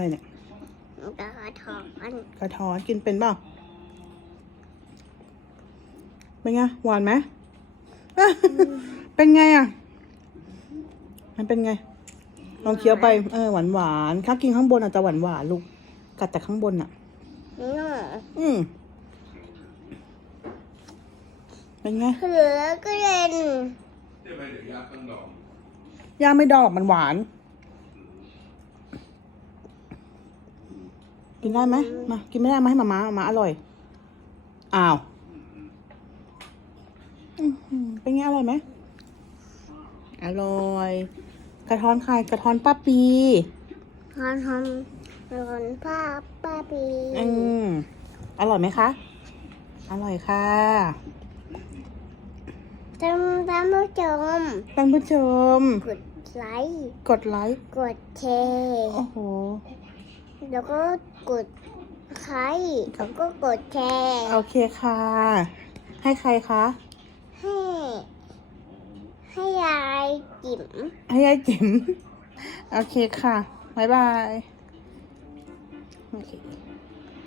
อะไรเนี่ยกระถอนกระท้อนกินเป็นเปล่าเป็นไงหวานไหมเป็นไงอะ มันเป็นไง ลองเคี้ยวไป เออหวานหวานๆถ้ากินข้างบนอาจจะหวานหวานๆลูก กัดแต่ข้างบนอะนี่อืมเป็นไงเหลือก็เล่นย่างไม่ดอกมันหวาน กินได้ไหมมา กินไม่ได้มาให้มาม่ามาม่าอร่อย อ้าวอื้อหือเป็นไงอร่อยไหม อร่อย กระท้อนใครกระท้อนป้าปีทอนทำทอนผ้าป้าปีอืมอร่อยไหมคะ อร่อยค่ะท่านท่านผู้ชมท่านผู้ชม กดไลค์ กดไลค์ กดแชร์ โอ้โห แล้วก็กดไลค์แล้วก็กดแชร์โอเคค่ะ ให้ใครคะ ให้ ให้ยายจิ๋มให้ยายจิ๋มโอเคค่ะ บ๊ายบายโอเค